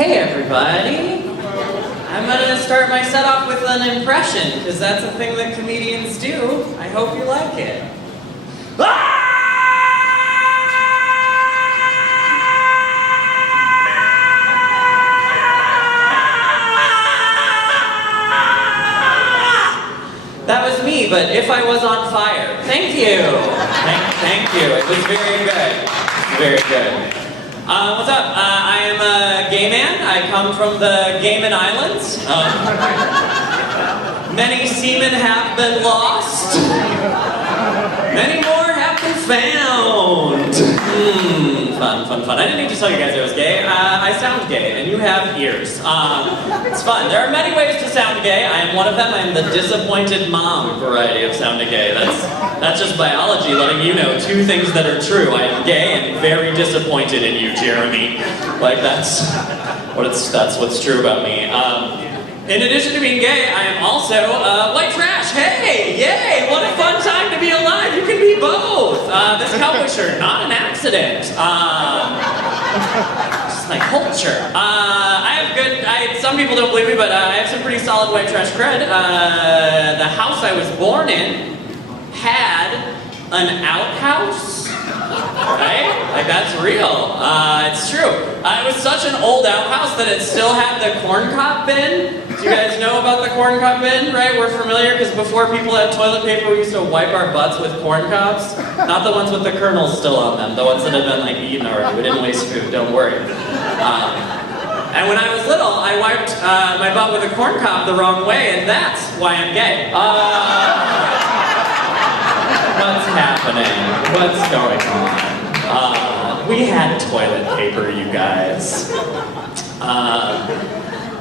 Hey everybody! I'm gonna start my set off with an impression, because that's a thing that comedians do. I hope you like it. That was me, but if I was on fire. Thank you! Thank you. It was very good. Very good. What's up? I am a gay man. I come from the Cayman Islands. Many seamen have been lost. Many more have been found. Fun. I didn't need to tell you guys I was gay. I sound gay, and you have ears. It's fun. There are many ways to sound gay. I am one of them. I am the disappointed mom variety of sounding gay. That's just biology letting you know two things that are true. I am gay and very disappointed in you, Jeremy. Like that's what's true about me. In addition to being gay, I am also white trash. Hey, yay! What a fun time to be alive. You can be both. This cowboy shirt, not an accident. Just my culture. Some people don't believe me, but I have some pretty solid white trash cred. The house I was born in had an outhouse. Right? Like, that's real. It's true. It was such an old outhouse that it still had the corn cob bin. Do you guys know about the corn cob bin, right? We're familiar, because before people had toilet paper, we used to wipe our butts with corn cobs. Not the ones with the kernels still on them, the ones that had been, like, eaten already. We didn't waste food, don't worry. And when I was little, I wiped my butt with a corn cob the wrong way, and that's why I'm gay. What's happening? What's going on? We had toilet paper, you guys.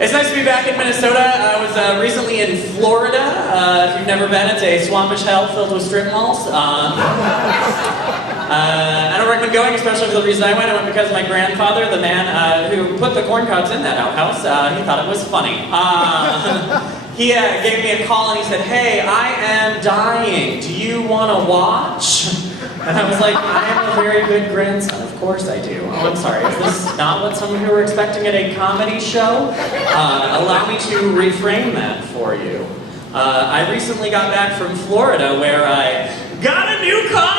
It's nice to be back in Minnesota. I was recently in Florida. If you've never been, it's a swampish hell filled with strip malls. I don't recommend going, especially for the reason I went. I went because my grandfather, the man who put the corn cobs in that outhouse, he thought it was funny. He gave me a call and he said, "Hey, I am dying. Do you want to watch?" And I was like, "I am a very good grandson. Of course I do." Oh, I'm sorry. Is this not what some of you were expecting at a comedy show? Allow me to reframe that for you. I recently got back from Florida where I got a new car!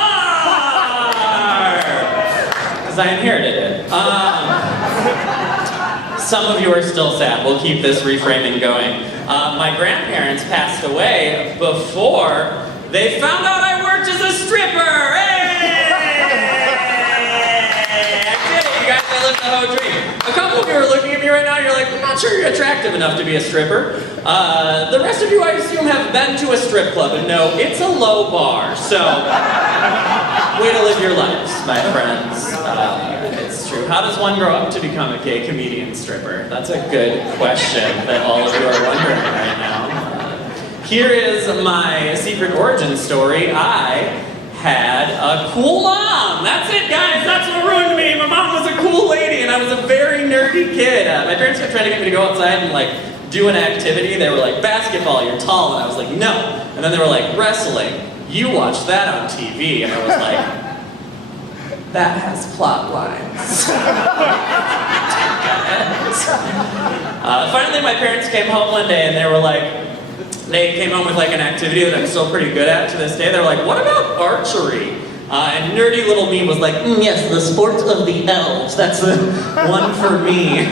Because I inherited it. Some of you are still sad. We'll keep this reframing going. My grandparents passed away before they found out I worked as a stripper! Hey! I did it, you guys, I lived the whole dream. A couple of you are looking at me right now, you're like, "I'm not sure you're attractive enough to be a stripper." The rest of you, I assume, have been to a strip club and know it's a low bar, so way to live your lives, my friends. It's true. How does one grow up to become a gay comedian stripper? That's a good question that all of you are wondering right now. Here is my secret origin story. I had a cool mom. That's it, guys. That's what ruined me. My mom was a cool lady, and I was a very nerdy kid. My parents kept trying to get me to go outside and, like, do an activity. They were like, "Basketball, you're tall." And I was like, "No." And then they were like, "Wrestling, you watch that on TV." And I was like, "That has plot lines." Finally, my parents came home one day and they were like, they came home with like an activity that I'm still pretty good at to this day. They were like, "What about archery?" And nerdy little me was like, "Yes, the sport of the elves. That's the one for me."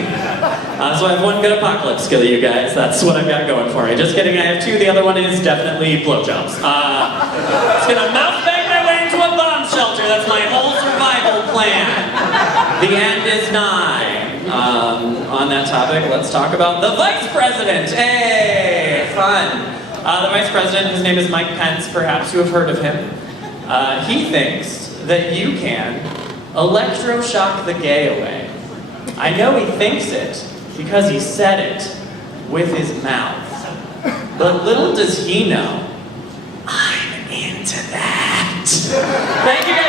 So I have one good apocalypse skill, you guys. That's what I've got going for me. Just kidding, I have two. The other one is definitely blowjobs. Just gonna mouth bang my way into a bomb shelter. That's my whole survival plan. The end is nigh. On that topic, let's talk about the vice president. Hey, fun. The vice president, his name is Mike Pence. Perhaps you have heard of him. He thinks that you can electroshock the gay away. I know he thinks it because he said it with his mouth. But little does he know, I'm into that. Thank you guys.